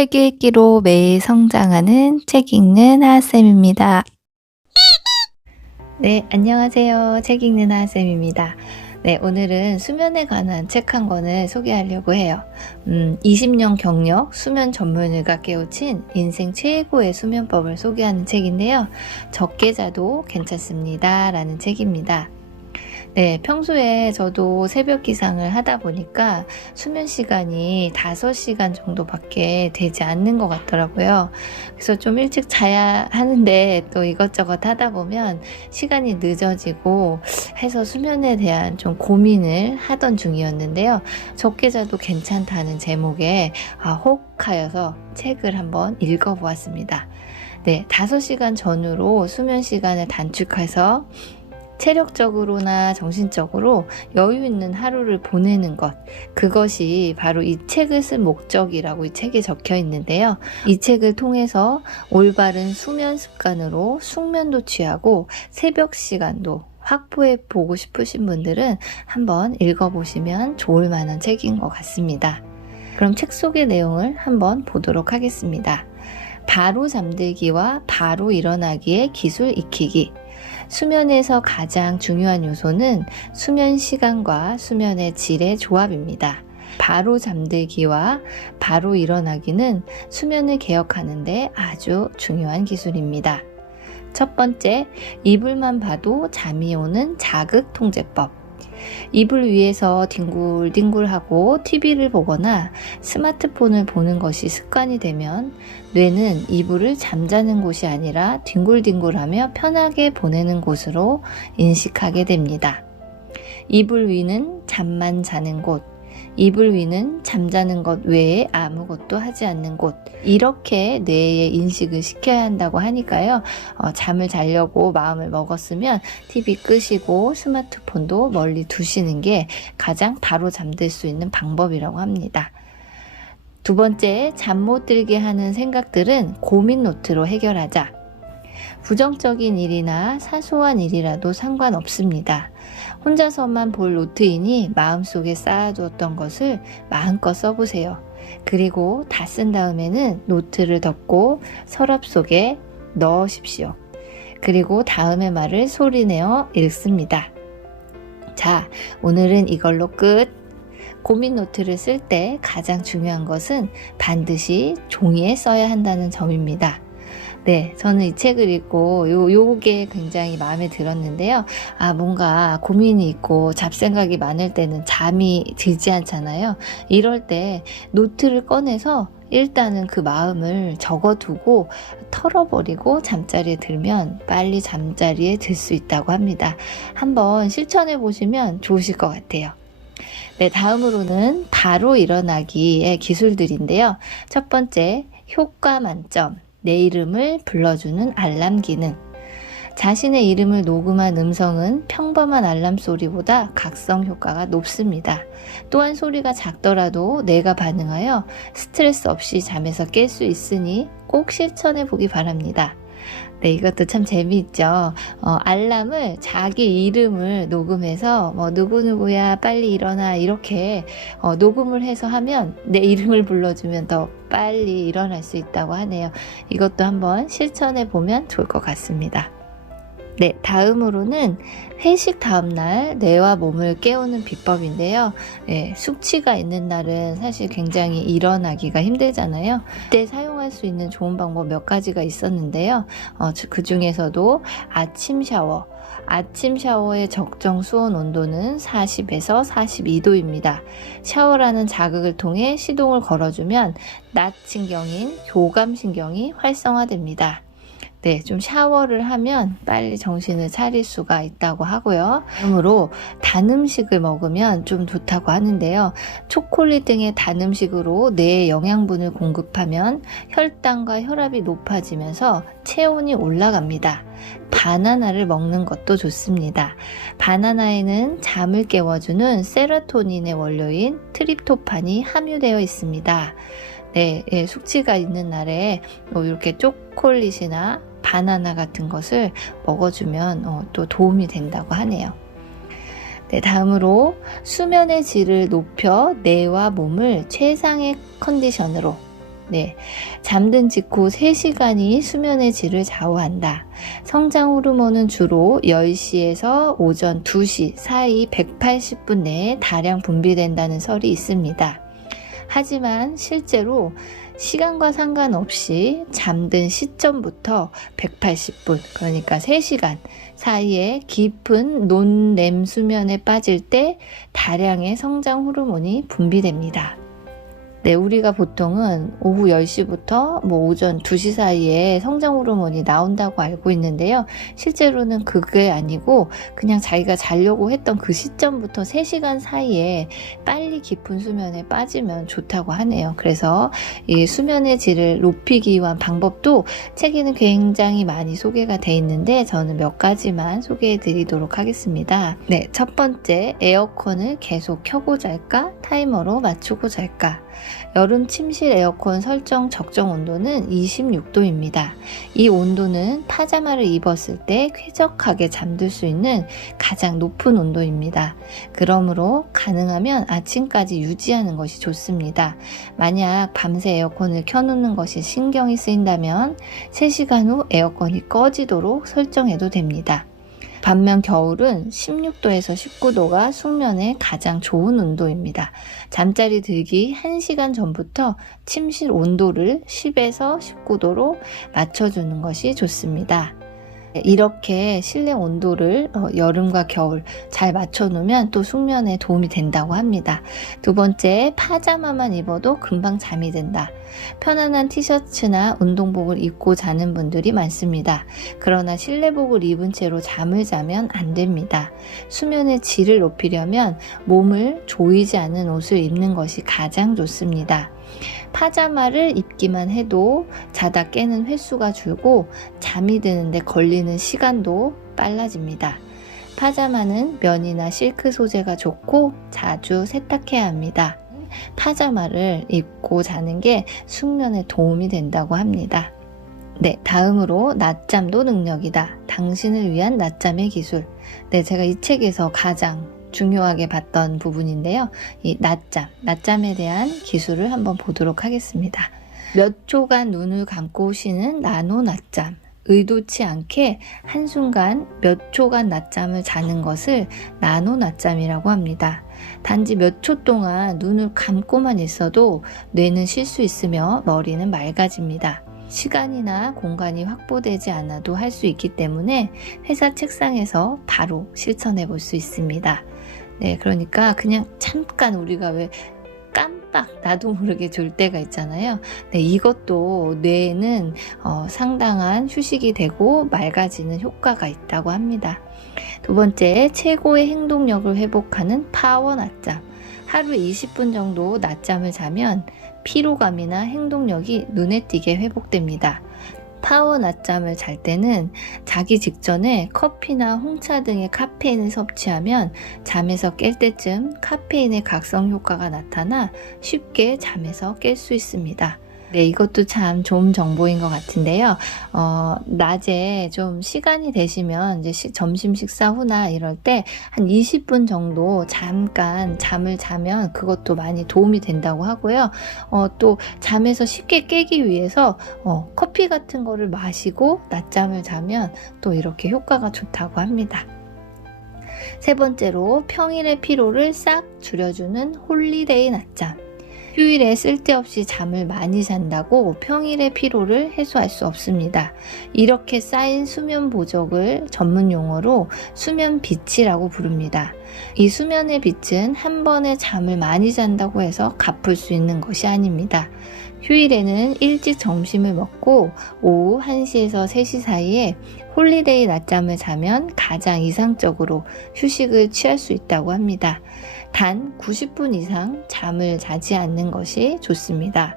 책 읽기로 매일 성장하는 책 읽는 하하쌤입니다. 네, 안녕하세요. 책 읽는 하하쌤입니다. 네, 오늘은 수면에 관한 책 한 권을 소개하려고 해요. 20년 경력 수면 전문의가 깨우친 인생 최고의 수면법을 소개하는 책인데요. 적게 자도 괜찮습니다 라는 책입니다. 네, 평소에 저도 새벽 기상을 하다 보니까 수면 시간이 5시간 정도밖에 되지 않는 것 같더라고요. 그래서 좀 일찍 자야 하는데 또 이것저것 하다 보면 시간이 늦어지고 해서 수면에 대한 좀 고민을 하던 중이었는데요. 적게 자도 괜찮다는 제목에 혹하여서 책을 한번 읽어보았습니다. 네, 5시간 전후로 수면 시간을 단축해서 체력적으로나 정신적으로 여유 있는 하루를 보내는 것, 그것이 바로 이 책을 쓴 목적이라고 이 책에 적혀 있는데요. 이 책을 통해서 올바른 수면 습관으로 숙면도 취하고 새벽 시간도 확보해 보고 싶으신 분들은 한번 읽어보시면 좋을 만한 책인 것 같습니다. 그럼 책 속의 내용을 한번 보도록 하겠습니다. 바로 잠들기와 바로 일어나기의 기술 익히기. 수면에서 가장 중요한 요소는 수면 시간과 수면의 질의 조합입니다. 바로 잠들기와 바로 일어나기는 수면을 개혁하는데 아주 중요한 기술입니다. 첫 번째, 이불만 봐도 잠이 오는 자극 통제법. 이불 위에서 뒹굴뒹굴하고 TV를 보거나 스마트폰을 보는 것이 습관이 되면 뇌는 이불을 잠자는 곳이 아니라 뒹굴뒹굴하며 편하게 보내는 곳으로 인식하게 됩니다. 이불 위는 잠만 자는 곳, 이불 위는 잠자는 것 외에 아무것도 하지 않는 곳, 이렇게 뇌에 인식을 시켜야 한다고 하니까요. 잠을 자려고 마음을 먹었으면 TV 끄시고 스마트폰도 멀리 두시는 게 가장 바로 잠들 수 있는 방법이라고 합니다. 두 번째, 잠 못 들게 하는 생각들은 고민 노트로 해결하자. 부정적인 일이나 사소한 일이라도 상관없습니다. 혼자서만 볼 노트이니 마음속에 쌓아두었던 것을 마음껏 써보세요. 그리고 다 쓴 다음에는 노트를 덮고 서랍 속에 넣으십시오. 그리고 다음의 말을 소리내어 읽습니다. 자, 오늘은 이걸로 끝. 고민 노트를 쓸 때 가장 중요한 것은 반드시 종이에 써야 한다는 점입니다. 네, 저는 이 책을 읽고 요게 굉장히 마음에 들었는데요. 뭔가 고민이 있고 잡생각이 많을 때는 잠이 들지 않잖아요. 이럴 때 노트를 꺼내서 일단은 그 마음을 적어두고 털어버리고 잠자리에 들면 빨리 잠자리에 들 수 있다고 합니다. 한번 실천해 보시면 좋으실 것 같아요. 네, 다음으로는 바로 일어나기의 기술들인데요. 첫 번째, 효과 만점. 내 이름을 불러주는 알람 기능. 자신의 이름을 녹음한 음성은 평범한 알람 소리보다 각성 효과가 높습니다. 또한 소리가 작더라도 뇌가 반응하여 스트레스 없이 잠에서 깰 수 있으니 꼭 실천해 보기 바랍니다. 네, 이것도 참 재미있죠. 알람을 자기 이름을 녹음해서 누구누구야 빨리 일어나 이렇게 녹음을 해서 하면 내 이름을 불러주면 더 빨리 일어날 수 있다고 하네요. 이것도 한번 실천해 보면 좋을 것 같습니다. 네, 다음으로는 회식 다음날 뇌와 몸을 깨우는 비법인데요. 네, 숙취가 있는 날은 사실 굉장히 일어나기가 힘들잖아요. 그때 사용할 수 있는 좋은 방법 몇 가지가 있었는데요. 그 중에서도 아침 샤워. 아침 샤워의 적정 수온 온도는 40에서 42도입니다. 샤워라는 자극을 통해 시동을 걸어주면 낮 신경인 교감 신경이 활성화됩니다. 네, 좀 샤워를 하면 빨리 정신을 차릴 수가 있다고 하고요. 그러므로 단 음식을 먹으면 좀 좋다고 하는데요. 초콜릿 등의 단 음식으로 뇌에 영양분을 공급하면 혈당과 혈압이 높아지면서 체온이 올라갑니다. 바나나를 먹는 것도 좋습니다. 바나나에는 잠을 깨워주는 세로토닌의 원료인 트립토판이 함유되어 있습니다. 네, 숙취가 있는 날에 이렇게 초콜릿이나 바나나 같은 것을 먹어주면 또 도움이 된다고 하네요. 네, 다음으로 수면의 질을 높여 뇌와 몸을 최상의 컨디션으로 네, 잠든 직후 3시간이 수면의 질을 좌우한다. 성장 호르몬은 주로 10시에서 오전 2시 사이 180분 내에 다량 분비된다는 설이 있습니다. 하지만 실제로 시간과 상관없이 잠든 시점부터 180분, 그러니까 3시간 사이에 깊은 논렘 수면에 빠질 때 다량의 성장 호르몬이 분비됩니다. 네, 우리가 보통은 오후 10시부터 오전 2시 사이에 성장 호르몬이 나온다고 알고 있는데요. 실제로는 그게 아니고 그냥 자기가 자려고 했던 그 시점부터 3시간 사이에 빨리 깊은 수면에 빠지면 좋다고 하네요. 그래서 이 수면의 질을 높이기 위한 방법도 책에는 굉장히 많이 소개가 돼 있는데 저는 몇 가지만 소개해 드리도록 하겠습니다. 네, 첫 번째, 에어컨을 계속 켜고 잘까? 타이머로 맞추고 잘까? 여름 침실 에어컨 설정 적정 온도는 26도입니다. 이 온도는 파자마를 입었을 때 쾌적하게 잠들 수 있는 가장 높은 온도입니다. 그러므로 가능하면 아침까지 유지하는 것이 좋습니다. 만약 밤새 에어컨을 켜놓는 것이 신경이 쓰인다면 3시간 후 에어컨이 꺼지도록 설정해도 됩니다. 반면 겨울은 16도에서 19도가 숙면에 가장 좋은 온도입니다. 잠자리 들기 1시간 전부터 침실 온도를 10에서 19도로 맞춰주는 것이 좋습니다. 이렇게 실내 온도를 여름과 겨울 잘 맞춰놓으면 또 숙면에 도움이 된다고 합니다. 두 번째, 파자마만 입어도 금방 잠이 든다. 편안한 티셔츠나 운동복을 입고 자는 분들이 많습니다. 그러나 실내복을 입은 채로 잠을 자면 안 됩니다. 수면의 질을 높이려면 몸을 조이지 않는 옷을 입는 것이 가장 좋습니다. 파자마를 입기만 해도 자다 깨는 횟수가 줄고 잠이 드는데 걸리는 시간도 빨라집니다. 파자마는 면이나 실크 소재가 좋고 자주 세탁해야 합니다. 파자마를 입고 자는 게 숙면에 도움이 된다고 합니다. 네, 다음으로 낮잠도 능력이다. 당신을 위한 낮잠의 기술. 네, 제가 이 책에서 가장 중요하게 봤던 부분인데요. 이 낮잠에 대한 기술을 한번 보도록 하겠습니다. 몇 초간 눈을 감고 쉬는 나노 낮잠. 의도치 않게 한순간 몇 초간 낮잠을 자는 것을 나노 낮잠이라고 합니다. 단지 몇 초 동안 눈을 감고만 있어도 뇌는 쉴 수 있으며 머리는 맑아집니다. 시간이나 공간이 확보되지 않아도 할 수 있기 때문에 회사 책상에서 바로 실천해 볼 수 있습니다. 네, 그러니까 그냥 잠깐 우리가 왜 깜빡 나도 모르게 졸 때가 있잖아요. 네, 이것도 뇌에는 상당한 휴식이 되고 맑아지는 효과가 있다고 합니다. 두 번째, 최고의 행동력을 회복하는 파워 낮잠. 하루 20분 정도 낮잠을 자면 피로감이나 행동력이 눈에 띄게 회복됩니다. 파워 낮잠을 잘 때는 자기 직전에 커피나 홍차 등의 카페인을 섭취하면 잠에서 깰 때쯤 카페인의 각성 효과가 나타나 쉽게 잠에서 깰 수 있습니다. 네, 이것도 참 좋은 정보인 것 같은데요. 낮에 좀 시간이 되시면 이제 점심 식사 후나 이럴 때 한 20분 정도 잠깐 잠을 자면 그것도 많이 도움이 된다고 하고요. 또 잠에서 쉽게 깨기 위해서 커피 같은 거를 마시고 낮잠을 자면 또 이렇게 효과가 좋다고 합니다. 세 번째로, 평일의 피로를 싹 줄여주는 홀리데이 낮잠. 휴일에 쓸데없이 잠을 많이 잔다고 평일의 피로를 해소할 수 없습니다. 이렇게 쌓인 수면 보적을 전문 용어로 수면 빚이라고 부릅니다. 이 수면의 빚은 한 번에 잠을 많이 잔다고 해서 갚을 수 있는 것이 아닙니다. 휴일에는 일찍 점심을 먹고 오후 1시에서 3시 사이에 홀리데이 낮잠을 자면 가장 이상적으로 휴식을 취할 수 있다고 합니다. 단 90분 이상 잠을 자지 않는 것이 좋습니다.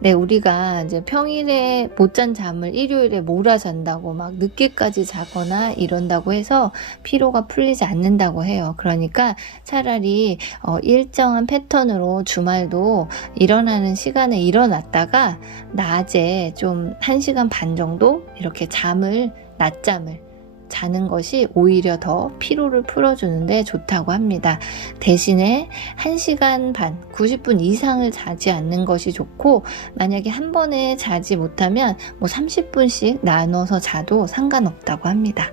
네, 우리가 이제 평일에 못 잔 잠을 일요일에 몰아 잔다고 막 늦게까지 자거나 이런다고 해서 피로가 풀리지 않는다고 해요. 그러니까 차라리 일정한 패턴으로 주말도 일어나는 시간에 일어났다가 낮에 좀 1시간 반 정도 이렇게 낮잠을 자는 것이 오히려 더 피로를 풀어주는데 좋다고 합니다. 대신에 1시간 반, 90분 이상을 자지 않는 것이 좋고, 만약에 한 번에 자지 못하면 뭐 30분씩 나눠서 자도 상관없다고 합니다.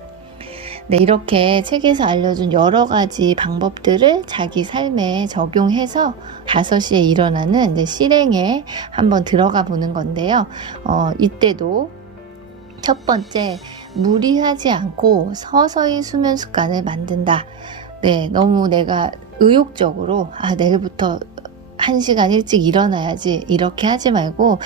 네, 이렇게 책에서 알려준 여러 가지 방법들을 자기 삶에 적용해서 5시에 일어나는 이제 실행에 한번 들어가 보는 건데요. 이때도 첫 번째, 무리하지 않고 서서히 수면 습관을 만든다. 네, 너무 내가 의욕적으로 내일부터 1시간 일찍 일어나야지 이렇게 하지 말고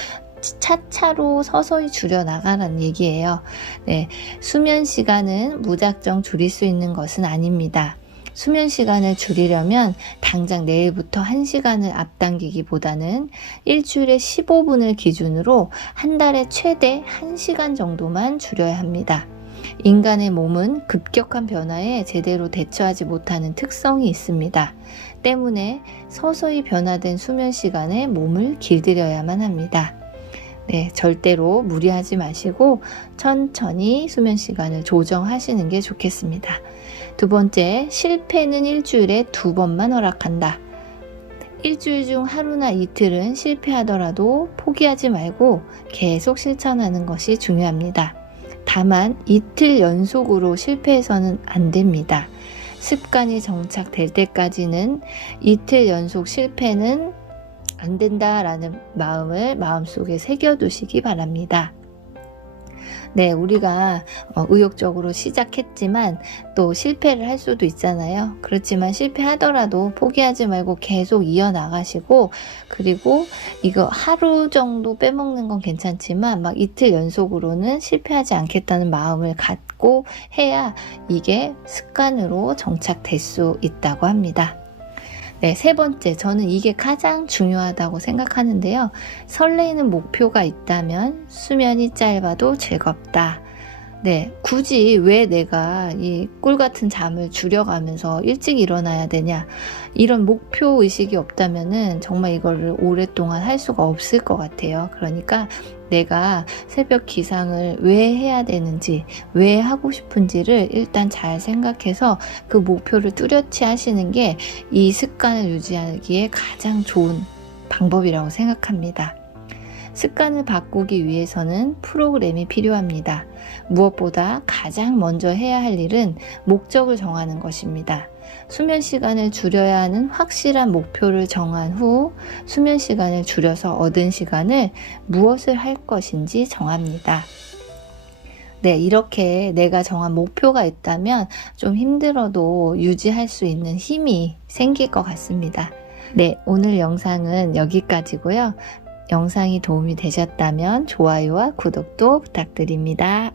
차차로 서서히 줄여 나가라는 얘기예요. 네, 수면 시간은 무작정 줄일 수 있는 것은 아닙니다. 수면 시간을 줄이려면 당장 내일부터 1시간을 앞당기기보다는 일주일에 15분을 기준으로 한 달에 최대 1시간 정도만 줄여야 합니다. 인간의 몸은 급격한 변화에 제대로 대처하지 못하는 특성이 있습니다. 때문에 서서히 변화된 수면 시간에 몸을 길들여야만 합니다. 네, 절대로 무리하지 마시고 천천히 수면 시간을 조정하시는 게 좋겠습니다. 두 번째, 실패는 일주일에 2번만 허락한다. 일주일 중 하루나 이틀은 실패하더라도 포기하지 말고 계속 실천하는 것이 중요합니다. 다만 이틀 연속으로 실패해서는 안 됩니다. 습관이 정착될 때까지는 이틀 연속 실패는 안 된다라는 마음을 마음속에 새겨두시기 바랍니다. 네, 우리가 의욕적으로 시작했지만 또 실패를 할 수도 있잖아요. 그렇지만 실패하더라도 포기하지 말고 계속 이어나가시고, 그리고 이거 하루 정도 빼먹는 건 괜찮지만 막 이틀 연속으로는 실패하지 않겠다는 마음을 갖고 해야 이게 습관으로 정착될 수 있다고 합니다. 네, 세 번째, 저는 이게 가장 중요하다고 생각하는데요. 설레이는 목표가 있다면 수면이 짧아도 즐겁다. 네, 굳이 왜 내가 이 꿀같은 잠을 줄여가면서 일찍 일어나야 되냐, 이런 목표 의식이 없다면은 정말 이거를 오랫동안 할 수가 없을 것 같아요. 그러니까 내가 새벽 기상을 왜 해야 되는지, 왜 하고 싶은지를 일단 잘 생각해서 그 목표를 뚜렷이 하시는 게 이 습관을 유지하기에 가장 좋은 방법이라고 생각합니다. 습관을 바꾸기 위해서는 프로그램이 필요합니다. 무엇보다 가장 먼저 해야 할 일은 목적을 정하는 것입니다. 수면 시간을 줄여야 하는 확실한 목표를 정한 후 수면 시간을 줄여서 얻은 시간을 무엇을 할 것인지 정합니다. 네, 이렇게 내가 정한 목표가 있다면 좀 힘들어도 유지할 수 있는 힘이 생길 것 같습니다. 네, 오늘 영상은 여기까지고요. 영상이 도움이 되셨다면 좋아요와 구독도 부탁드립니다.